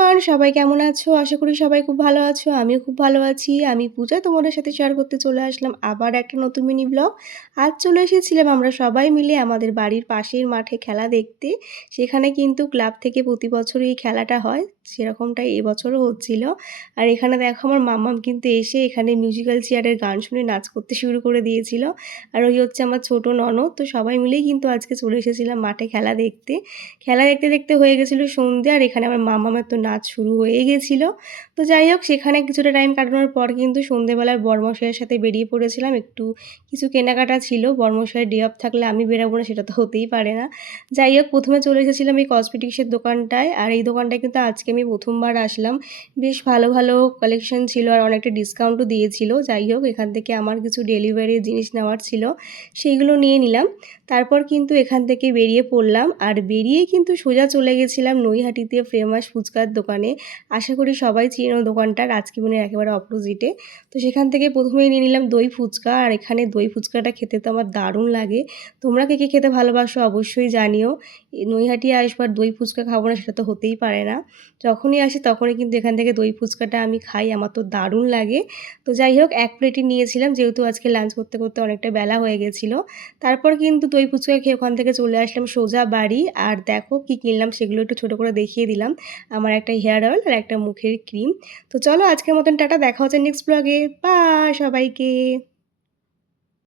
Everyone, সবাই কেমন আছো? আশা করি সবাই খুব ভালো আছো। আমিও খুব ভালো আছি। আমি পূজা তোমাদের সাথে শেয়ার করতে চলে আসলাম আবার একটা নতুন মিনি ব্লগ। আজ চলে এসেছিলাম আমরা সবাই মিলে আমাদের বাড়ির পাশের মাঠে খেলা দেখতে। সেখানে কিন্তু ক্লাব থেকে প্রতি বছরই এই খেলাটা হয়। সেরকমটাই এবছরও হচ্ছিল। আর এখানে দেখো আমার মাম্মাম কিন্তু এসে এখানে মিউজিক্যাল চেয়ারের গান শুনে নাচ করতে শুরু করে দিয়েছিল। আর ওই হচ্ছে আমার ছোট ননদ। তো সবাই মিলেই কিন্তু আজকে চলে এসেছিলাম মাঠে খেলা দেখতে। খেলা দেখতে দেখতে হয়ে গেছিলো সন্ধ্যে, আর এখানে আমার মামামের তো নাচ শুরু হয়ে গেছিলো। তো যাই হোক, সেখানে কিছুটা টাইম কাটানোর পর কিন্তু সন্ধ্যেবেলার বরমশাইয়ের সাথে বেরিয়ে পড়েছিলাম। একটু কিছু কেনাকাটা ছিল, বরমশাইয়ের ডে অফ থাকলে আমি বেরাবো না সেটা তো হতেই পারে না। যাই হোক, প্রথমে চলে এসেছিলাম এই কসমেটিক্সের দোকানটায়। আর এই দোকানটায় কিন্তু আজকে আমি প্রথমবার আসলাম। বেশ ভালো ভালো কালেকশন ছিল আর অনেকটা ডিসকাউন্টও দিয়েছিল। যাই হোক, এখান থেকে আমার কিছু ডেলিভারি জিনিস নেওয়ার ছিল, সেইগুলো নিয়ে নিলাম। তারপর কিন্তু এখান থেকে বেরিয়ে পড়লাম, আর বেরিয়ে কিন্তু সোজা চলে গেছিলাম নৈহাটিতে ফেমাস ফুচকার দোকানে। আশা করি সবাই চেনো দোকানটা, রাজকিবনের একেবারে অপোজিটে। তো সেখান থেকে প্রথমেই নিয়ে নিলাম দই ফুচকা। আর এখানে দই ফুচকাটা খেতে তো আমার দারুণ লাগে। তোমরা কে কে খেতে ভালোবাসো অবশ্যই জানিও। নৈহাটি আসবার দই ফুচকা খাবো না সেটা তো হতেই পারে না। যখনই আসি তখনই কিন্তু এখান থেকে দই ফুচকাটা আমি খাই, আমার তো দারুণ লাগে। তো যাই হোক, এক প্লেটই নিয়েছিলাম যেহেতু আজকে লাঞ্চ করতে করতে অনেকটা বেলা হয়ে গেছিলো। তারপর কিন্তু দই ফুচকা খেয়ে ওখান থেকে চলে আসলাম সোজা বাড়ি। আর দেখো কি কিনলাম সেগুলো একটু ছোট করে দেখিয়ে দিলাম। আমার একটা হেয়ার অয়েল আর একটা মুখের ক্রিম। তো চলো আজকের মতন টাটা, দেখা হচ্ছে নেক্সট ব্লগে। বাই সবাইকে।